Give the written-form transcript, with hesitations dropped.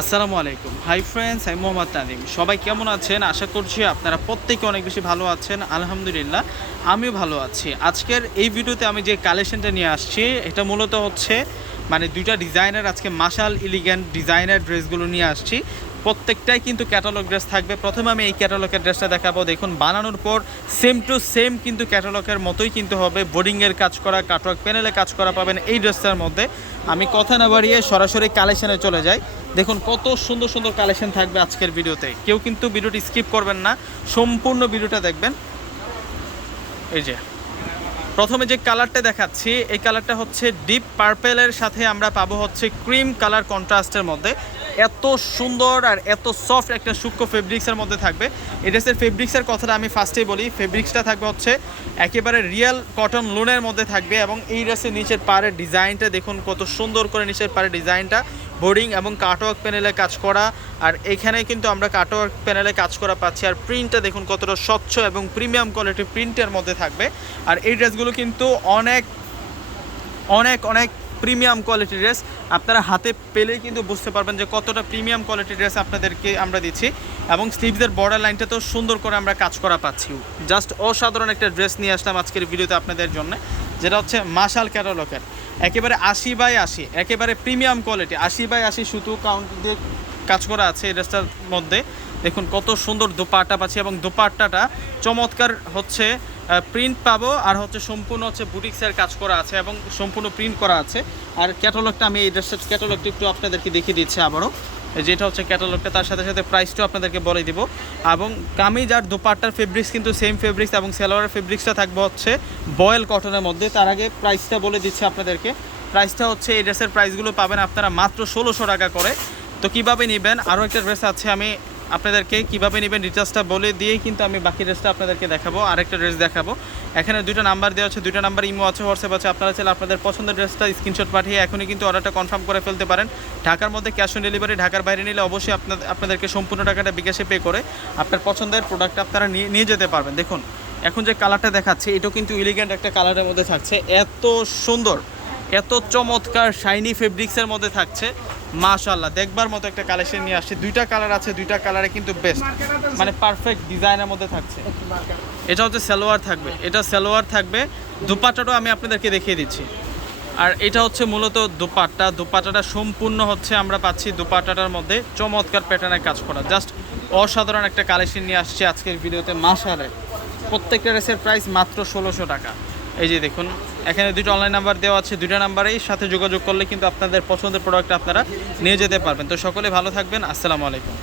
আসসালামু আলাইকুম। Hi friends, আমি মোহাম্মদ তানিম। সবাই কেমন আছেন? আশা করছি আপনারা প্রত্যেকে অনেক বেশি ভালো আছেন। আলহামদুলিল্লাহ আমিও ভালো আছি। আজকের এই ভিডিওতে আমি যে কালেকশনটা নিয়ে আসছি এটা মূলত হচ্ছে মানে দুইটা ডিজাইনের আজকে মাশাল এলিগ্যান্ট ডিজাইনের ড্রেসগুলো নিয়ে আসছি। প্রত্যেকটাই কিন্তু ক্যাটালগ ড্রেস থাকবে। প্রথমে আমি এই ক্যাটালগের ড্রেসটা দেখাবো। দেখুন বানানোর পর সেম টু সেম কিন্তু ক্যাটালগের মতোই কিন্তু হবে। বোর্ডিংয়ের কাজ করা, কাটওয়ার্ক প্যানেলে কাজ করা পাবেন এই ড্রেসটার মধ্যে। আমি কথা না বাড়িয়ে সরাসরি কালেকশনে চলে যাই। দেখুন কত সুন্দর সুন্দর কালেকশন থাকবে আজকের ভিডিওতে। কেউ কিন্তু ভিডিওটি স্কিপ করবেন না, সম্পূর্ণ ভিডিওটা দেখবেন। এই যে প্রথমে যে কালারটা দেখাচ্ছি এই কালারটা হচ্ছে ডিপ পার্পেলের সাথে আমরা পাবো হচ্ছে ক্রিম কালার কন্ট্রাস্টের মধ্যে। এত সুন্দর আর এত সফট একটা সূক্ষ্ম ফেব্রিক্সের মধ্যে থাকবে। এই ড্রেসের ফেব্রিক্সের কথাটা আমি ফার্স্টেই বলি। ফেব্রিক্সটা থাকবে হচ্ছে একেবারে রিয়েল কটন লোনের মধ্যে থাকবে এবং এই ড্রেসের নিচের পাড়ের ডিজাইনটা দেখুন কত সুন্দর করে নিচের পাড়ের ডিজাইনটা বোর্ডিং এবং কাটওয়ার্ক প্যানেলে কাজ করা। আর এখানে কিন্তু আমরা কাটওয়ার্ক প্যানেলে কাজ করা পাচ্ছি। আর প্রিন্টটা দেখুন কতটা স্বচ্ছ এবং প্রিমিয়াম কোয়ালিটির প্রিন্টের মধ্যে থাকবে। আর এই ড্রেসগুলো কিন্তু অনেক অনেক অনেক প্রিমিয়াম কোয়ালিটির ড্রেস। আপনারা হাতে পেলেই কিন্তু বুঝতে পারবেন যে কতটা প্রিমিয়াম কোয়ালিটির ড্রেস আপনাদেরকে আমরা দিচ্ছি। এবং স্লিভসের বর্ডার লাইনটা তো সুন্দর করে আমরা কাজ করা পাচ্ছি। জাস্ট অসাধারণ একটা ড্রেস নিয়ে আসলাম আজকের ভিডিওতে আপনাদের জন্য, যেটা হচ্ছে মাশাল ক্যাটালগের একেবারে 80/80 একেবারে প্রিমিয়াম কোয়ালিটি 80/80 সুতো কাউন্ট দিয়ে কাজ করা আছে এই ড্রেসটার মধ্যে। দেখুন কত সুন্দর দোপাট্টা পাচ্ছি এবং দোপাট্টাটা চমৎকার হচ্ছে প্রিন্ট পাবো। আর হচ্ছে সম্পূর্ণ হচ্ছে বুটিক্সের কাজ করা আছে এবং সম্পূর্ণ প্রিন্ট করা আছে। আর ক্যাটালগটা আমি এই ড্রেসের ক্যাটালগটা একটু আপনাদেরকে দেখিয়ে দিচ্ছি আবারও। যেটা হচ্ছে ক্যাটালগটা, তার সাথে সাথে প্রাইসটাও আপনাদেরকে বলে দিব। এবং কামিজ আর দোপাট্টার ফেব্রিক্স কিন্তু সেম ফেব্রিক্স এবং সালোয়ারের ফেব্রিক্সটা থাকবে হচ্ছে বয়েল কটনের মধ্যে। তার আগে প্রাইসটা বলে দিচ্ছি আপনাদেরকে। প্রাইসটা হচ্ছে এই ড্রেসের প্রাইসগুলো পাবেন আপনারা মাত্র 1600 টাকা করে। তো কীভাবে নেবেন, আরও একটা ড্রেস আছে, আমি আপনাদেরকে কীভাবে নেবেন ডিটেলসটা বলে দিয়েই কিন্তু আমি বাকি ড্রেসটা আপনাদেরকে দেখাবো। আরেকটা ড্রেস দেখাবো। এখানে দুটো নাম্বার দেওয়া আছে, দুটো নাম্বার ইমো আছে, হোয়াটসঅ্যাপ আছে। আপনারা চাইলে আপনাদের পছন্দের ড্রেসটা স্ক্রিনশট পাঠিয়ে এখনই কিন্তু অর্ডারটা কনফার্ম করে ফেলতে পারেন। ঢাকার মধ্যে ক্যাশ অন ডেলিভারি, ঢাকার বাইরে নিলে অবশ্যই আপনাদেরকে সম্পূর্ণ টাকাটা বিকাশে পে করে আপনার পছন্দের প্রোডাক্ট আপনারা নিয়ে যেতে পারবেন। দেখুন এখন যে কালারটা দেখাচ্ছে এটাও কিন্তু এলিগেন্ট একটা কালারের মধ্যে থাকছে। এত সুন্দর, এত চমৎকার শাইনি ফেব্রিক্সের মধ্যে থাকছে। মাশাআল্লাহ দেখবার মতো একটা কালেকশন নিয়ে আসছে। দুইটা কালার আছে, দুইটা কালারে কিন্তু বেস্ট, মানে পারফেক্ট ডিজাইনের মধ্যে থাকছে। এটা হচ্ছে সালোয়ার থাকবে, এটা সালোয়ার থাকবে। দুপাট্টাটাও আমি আপনাদেরকে দেখিয়ে দিচ্ছি। আর এটা হচ্ছে মূলত দুপাট্টা। দুপাট্টাটা সম্পূর্ণ হচ্ছে আমরা পাচ্ছি দুপাট্টাটার মধ্যে চমৎকার প্যাটার্নের কাজ করা। জাস্ট অসাধারণ একটা কালেকশন নিয়ে আসছে আজকের ভিডিওতে। মাশাআল্লাহ প্রত্যেকটা ড্রেসের প্রাইস মাত্র 1600 টাকা। এই যে দেখুন এখানে দুটো অনলাইন নাম্বার দেওয়া আছে, দুটো নাম্বারেই সাথে যোগাযোগ করলে কিন্তু আপনাদের পছন্দের প্রোডাক্ট আপনারা নিয়ে যেতে পারবেন। তো সকলে ভালো থাকবেন। আসসালামু আলাইকুম।